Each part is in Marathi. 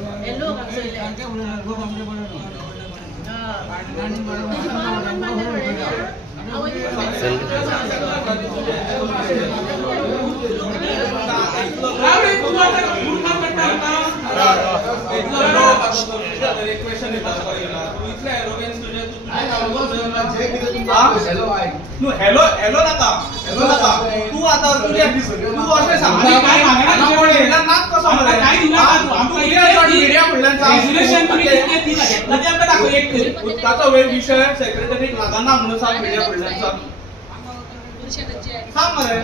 येलो कांसोले कांके बोलना गो कांके बोलना हेलो हेलो नका तू आता तुझे तू असे सांग काय मागणार नाक कसं मला काय दिला आमचा मीडिया फुडल्यांचा रेझोल्यूशन तुम्ही किती दिला घेतला ते आमका दाखव एक तरी त्याचा वेळ विषय सेक्रेटरी लागाना म्हणून सांग मीडिया फुडल्यांचा सांग मरे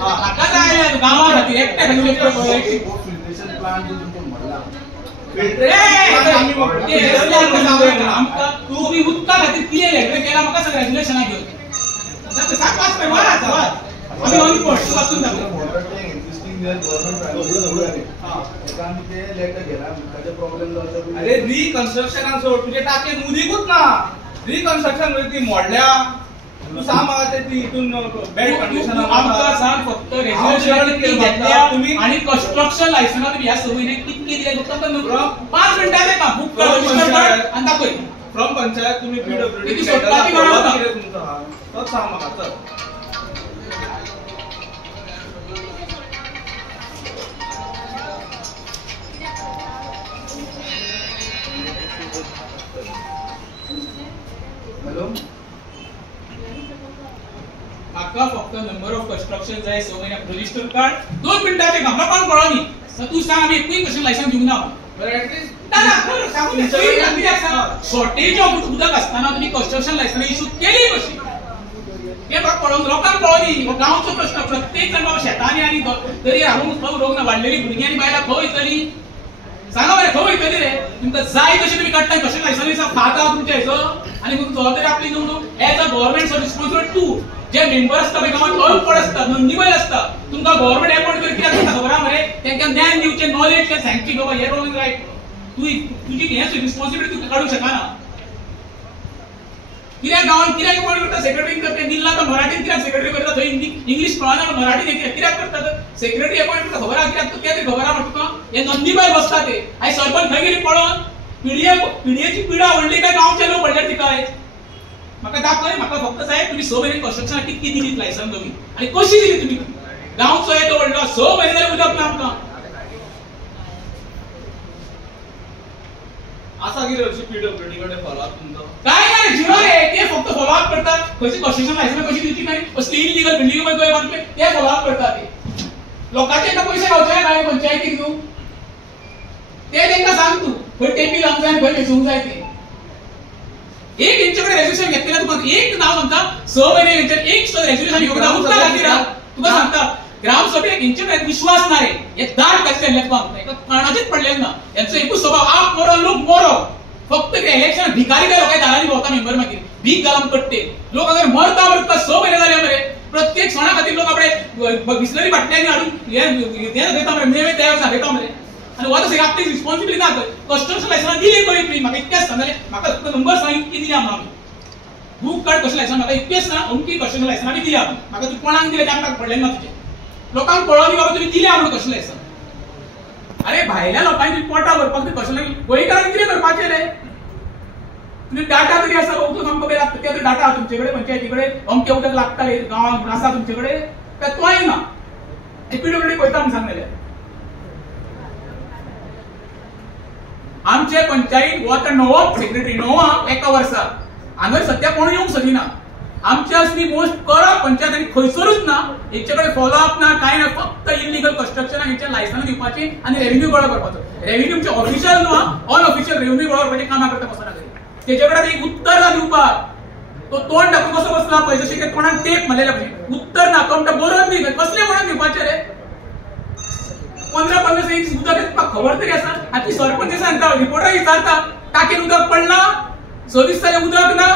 आता काय गावात एकटे फिल्ट्रेशन प्लांट तुम्ही उदका खातीर कितें लेटर केला म्हाका सगळं रेग्युलेशना घेवन सापास पे माराचा वाद आम्ही ऑन पोस्ट वाचून दाखव अरे रिकन्स्ट्रक्शनाक सोड तुझे टाके उदीकूच ना रिकन्स्ट्रक्शन ती मोडल्या तू सांग म्हाका ते ती हितून बॅड कंडिशन आमकां सांग फक्त रेझोल्यूशन किती घेतल्या तुम्ही आणि कन्स्ट्रक्शन लायसन्स तुम्ही ह्या सवयीने कितके दिले फक्त 5 मिनिटांचे काम बुक कर रजिस्टर कर आणि दाखय फ्रॉम पंचायत तुम्ही पीडब्ल्यूडी किती सोडपाची गरज किती तुमचा हा तोच सांग म्हाका चल हॅलो म्हाका फक्त नंबर ऑफ कन्स्ट्रक्शन जाय 6 महिन्याक रजिस्टर कार्ड 2 मिनिटांचे काम म्हाका कोण कळना नी तू सांग आम्ही एकूय कशें लायसन्स दिवना बरं ऍटलीस्ट शॉर्टेज ऑफ उदक असताना तुम्ही कन्स्ट्रक्शन लायसन्स इश्यू केली कशी हे म्हाका कळोन लोकांक कळोनी गांवचो प्रश्न प्रत्येक जण शेतांनी आनी तरी हांगून रोग ना वाडलेली भुरगीं आनी बायलां खंय वयतली सांगा मरे खंय वयतली रे तुमकां जाय तशें तुम्ही काडटाय कशें लायसन्स खाता तुमच्या हेचो आनी जबाबदारी आपली न्हू as a government responsible to जे मेंबर असता गांवांत अनपड असता नंदीबैल असता तुमकां गव्हर्नमेंट अपॉइंट करता कित्याक करता खबर आहा मरे तांकां ज्ञान दिवचें नॉलेज तें सांगची बाबा हे रॉंग रायट तुजी हें रिस्पॉन्सिबिलिटी तुका काडूंक शकना कित्याक गांवांत कित्याक अपॉइंट करता सेक्रेटरी करता निल्ला तर मराठीन कित्याक सेक्रेटरी करता थंय इंग्लीश कळना मराठीन कित्याक करता सेक्रेटरी अपॉइंट करता खबर आहा कित्याक कितें खबर आहा तुका हे नंदीबैल बसता ते आयज सरपंच खंय गेली पळोवन पिडयेची पिडा व्हडली काय गांवचे लोक व्हडले तिकाय म्हाका दाखय म्हाका फक्त जाय तुम्ही 6 महिने कन्स्ट्रक्शन कितकी दिलीत लायसन्स तुम्ही आणि कशी दिली तुम्ही गांवचो येतो व्हडलो 6 महिने जाले उदक ना आमकां आसा कितें हरशी पीडब्ल्यूडी कडे फॉलो अप तुमचो काय नाही झिरो रे ते फक्त फॉलो अप करतात खंयची कन्स्ट्रक्शन लायसन्स कशी दिवची काय असली इलिगल बिल्डिंग मध्ये गोंय बांदले ते फॉलो अप करतात ते लोकांचे एकदा पैसे गावचे काय पंचायतीक न्हू ते तांकां सांग तू खंय टेपी लावंक जाय खंय वेचूंक जाय ते एक इंचकडे रेझोल्यूशन घेतलेलं तुम्हाला एक नाव म्हणता 6 महिने एक रेझोल्यूशन योगदान उठला लागेल तुका सांगता ग्रामसभेक इंचकडे विश्वास ना रे हे दाट कशें लेखपाक एका काणाचेच पडले ना यांचो एकूच स्वभाव आप मोरो लोक मोरो फक्त ते इलेक्शन भिकारी काय लोकांनी दारांनी भोंवता मेंबर मागीर भीक घालून कट्टे लोक अगर मरता 6 महिने जाले मरे प्रत्येक सणा खातीर लोक आपले बिस्लरी बाटल्यांनी हाडून हे देता मरे नेवे तयार घेता मरे आणि वॉट इज आपली रिस्पॉन्सिबिलिटी ना कन्स्ट्रक्शन लायसन्स दिली कोणी तुम्ही म्हाका इतकेच सांगले म्हाका नंबर सांग किती दिल्या आमी बुक कार्ड कशें लायसन्स म्हाका इतकेच ना अमकी कन्स्ट्रक्शन लायसन्स आमी दिल्या म्हाका तू कोणाक दिले ते आमकां पडलें ना तुजें लोकांक कळोनी बाबा तुम्ही दिल्या म्हणून कशें लायसन्स अरे भायल्या लोकांनी रिपोर्टा भरपाक ते कशें गोंयकारांक कितें करपाचें रे तुम्ही डाटा तरी आसा उदक आमकां लागता ते डाटा आहा तुमचे कडेन पंचायती कडेन अमकें उदक लागता गांवांत आसा तुमचे कडेन काय तोय ना पीडब्ल्यूडी पळयता म्हूण सांगलेलें आमचे पंचायत वो आता नवो सेक्रेटरी नवो एका वर्सा हांगा सध्या कोण येवंक सोदिना आमचे असली मोस्ट करप पंचायत आनी खंयसरूच ना हेचे कडेन फॉलो अप ना काय ना फक्त इलिगल कन्स्ट्रक्शन हेचे लायसन्स दिवपाची आनी रेव्हेन्यू गोळा करपाचो रेव्हेन्यूचे ऑफिशियल न्हू अनऑफिशियल रेव्हेन्यू गोळा करपाची कामां करता बसना घरी तेजे कडेन एक उत्तर ना दिवपाक तो तोंड दाखोवन कसो बसला पळय जशें की तोंडान टेप मारलेल्या भशेन उत्तर ना तो बरोवन दी कसले म्हणून दिवपाचे रे 15-15 इंच उदक येता खबर तरी आसा आनी ती सरपंच सांगता रिपोर्टर विचारता टाकीन उदक पडना 6 दीस जाले उदक ना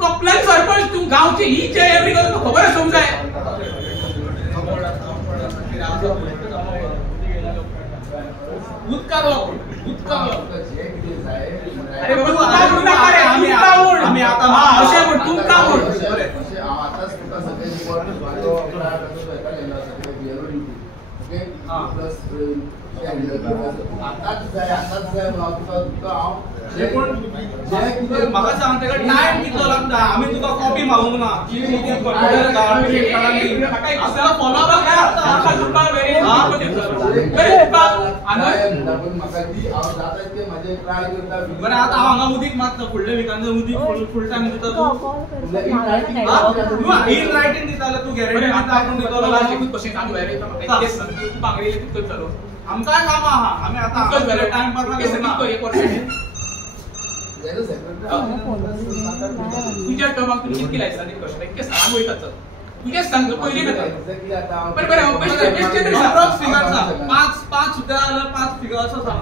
कपलान सरपंच तू गांवची ही जे एवरी गजाल खबर आसूंक जाय उदका अरे आम्ही आता अशें म्हण तुमकां म्हण प्लस आताच जाय तुका हांव म्हाका सांग तेका टायम कितलो लागता आमी तुका कॉपी मागूंक ना बरें आतां हांव हांगा उदीक मागता फुडल्या विकान उदीक फुल टायम दिता तूं इन रायटींग दिता तूं गॅरंटी दिता आमकां काम आहा आमी आतां टायम पास तुझ्या टर्माक तुमी कितकी लायसन्स दिवंक शकता इतके सांग वयता तुजेच सांग पयलीं नका बरें बरें बेश्टे तरी अप्रॉक्स फिगर सांग 5 सुद्दां जाल्यार 5 फिगर असो सांग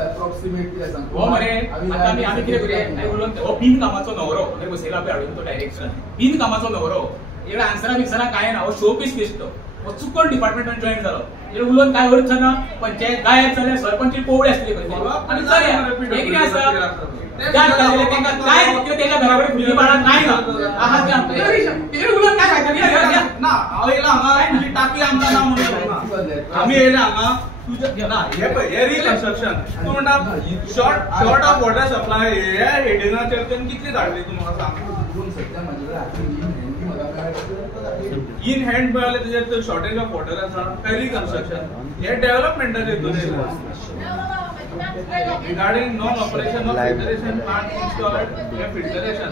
अप्रॉक्सिमेटली सांग हो मरे आता आमी कितें करूया हांवें उलोवन हो बिन कामाचो न्हवरो म्हणजे बसयला पळय हाडून तो डायरेक्शन बिन कामाचो न्हवरो एवढे आन्सरा बिन्सरा काय ना हो शो पीस दिसतो हो चुकून डिपार्टमेंटान जॉईन जालो एवढे उलोवन काय अर्थ ना पंचायत गायब जाल्यार सरपंच पोवळे आसले खंय आनी चल एक कितें आसा काय त्याच्या घराकडे मुली बाळा नाही ना हांव येयला हांगा तुजी टाकी आमकां ना म्हणून आमी येयला हांगा तुज्या ना हे पळय हे रिकन्स्ट्रक्शन तूं म्हणटा शॉर्ट ऑफ वॉटर सप्लाय हे हेडिंगाचेर तुवें कितली धाडली तूं म्हाका सांग इन हँड मेळ्ळें तुजेर शॉर्टेज ऑफ वॉटर आसा काय रिकन्स्ट्रक्शन हे डेव्हलपमेंटाचेर तुवें regarding non-operation of filtration plant installed filtration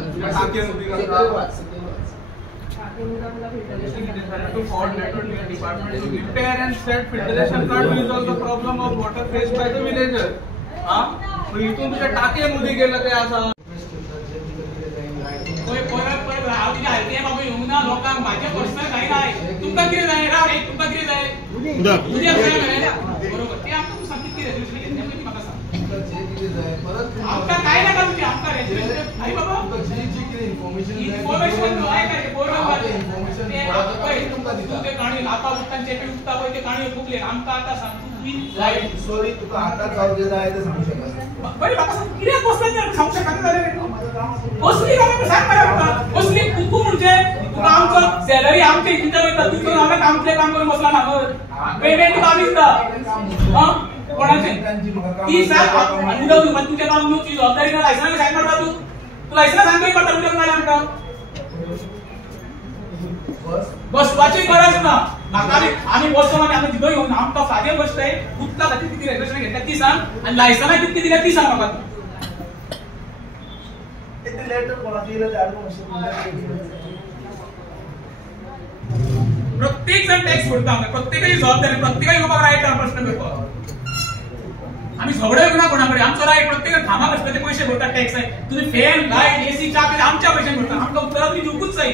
to coordinate with the department to repair and set filtration plant to resolve the problem of water faced by the villagers. इथून तुझ्या टाकीमध्ये गेलं ते असं परत हांव तिच्या हालती बाबा येवंक ना लोकांक म्हाजे पर्सनल कांय नाय तुमकां कितें जाय राव एक तुमकां कितें जाय उदक बरोबर ते आमकां तूं सांग कितें रेजोल्यूशन घेतलें पळय म्हाका सांग आमकां काय नाका तुजी आमकां रेजोल्यूशन अरे बाबा जी इन्फॉर्मेशन काय काय ते काणी लापा उठताना चेपी उठता पळय ते काणी फुकले आमकां आतां सांग लाईट सॉरी तुका आतां जाऊ दे जाय ते सांगू शकता बरें म्हाका सांग कित्याक बसला सांगू शकता जाल्यार कसली कामां सांग मरे म्हाका कसली तूं म्हणजे तुका आमचो सॅलरी आमचे कितें वयता तूं हांगा कामचें काम करून बसला ना पेमेंट तुका आमी दिता कोणाचे ती सांग उदक तुजें काम न्हू ती जबाबदारी ना लायसन्स सायन करता तूं लायसन्स सायन करी पडटा उदक नाल्यार आमकां बसपाची गरज ना म्हाका आमी बसतो आनी आमी तिथं येवन आमकां फाल्यां बसताय उदका खातीर कितें रेजोल्यूशन घेतल्या ती सांग आनी लायसन्सां कितकी दिल्या ती सांग म्हाका प्रत्येक जण टॅक्स भरता प्रत्येकाची जबाबदारी प्रत्येकाची लोकांक रायट प्रश्न करपाक आम्ही झगडो येऊ ना कोणाकडे आमचो रायट प्रत्येक कामाक असता ते पैसे भरतात टॅक्स आहे तुम्ही फॅन लाईट एसी च्या आमच्या पैशान भरता आमकां उत्तरां तुमी दिवंकूच जाय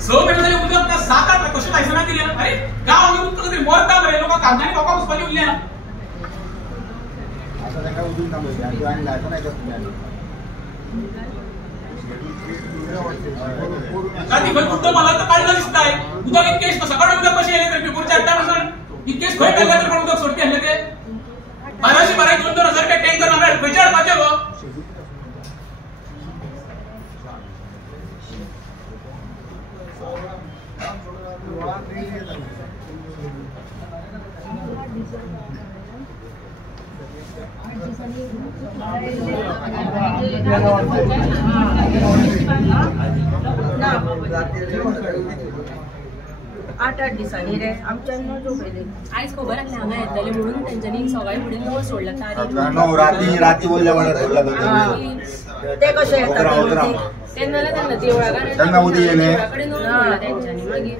स म्हयने जाले उदक ना 7-8 कशें लायसन्सां दिल्या अरे गांव उदक तरी मरता मरे लोकां कांतांनी लोकांक वचपाचें उरलें ना आता ताका उदक ना तू आनी लायसन आयता तुम्ही ती फक्त मला तर काढलं दिसताय उदक इतकेच सकाळी उदक कशी येले तर पेपरच्या 8 पासून इतकेच खंय काढले तर उदक सोडते आले ते 1200 2,000 रुपये टँकर आम्हाला खंयच्या हाडपाचे गो आठ दिसांनी रे आमच्या झोपयले आयज खबर आसली हांगा येतले म्हणून तेंच्यांनी सगळे फुडें नवो सोडला राती बोलल्या ते कशें येता तेन्ना देवळा कडेन नवो सोडला तेंच्यांनी मागीर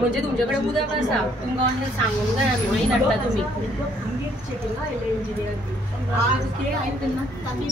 म्हणजे तुमचे कडेन उदक आसा तुमकां अशें सांगूंक जाय आमी मागीर धाडटा तुमी चेकिंग आयले इंजिनियर आज ते आयले तेन्ना ताकी